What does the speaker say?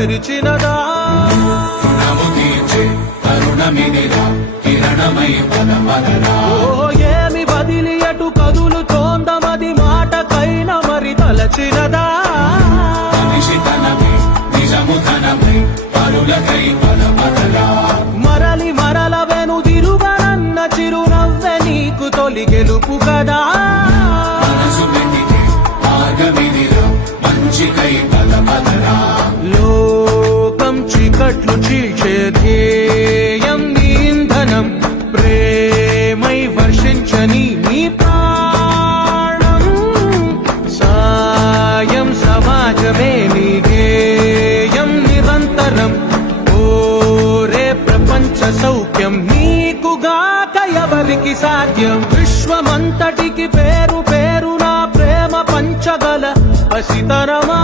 తెరిచినదా ఏమి వదిలి అటు కదులుతోందమది మాటకైన మరి తలచినదా మరలి మరల వెనుదిరుగనన్న చిరునవ్వె నీకు తొలి గెలుపు కదా లోకం చీకట్లు చీల్చే ధ్యేయం నీ ఇంధనం ప్రేమై వర్షించని నీ ప్రాణం సాయం సమాజమే నీ గేయం నిరంతరం ఓరే ప్రపంచ సౌఖ్యం నీకుగాక ఎవరికి సాధ్యం విశ్వమంతటికి పేరు పేరు నా ప్రేమ పంచగల పసితరమా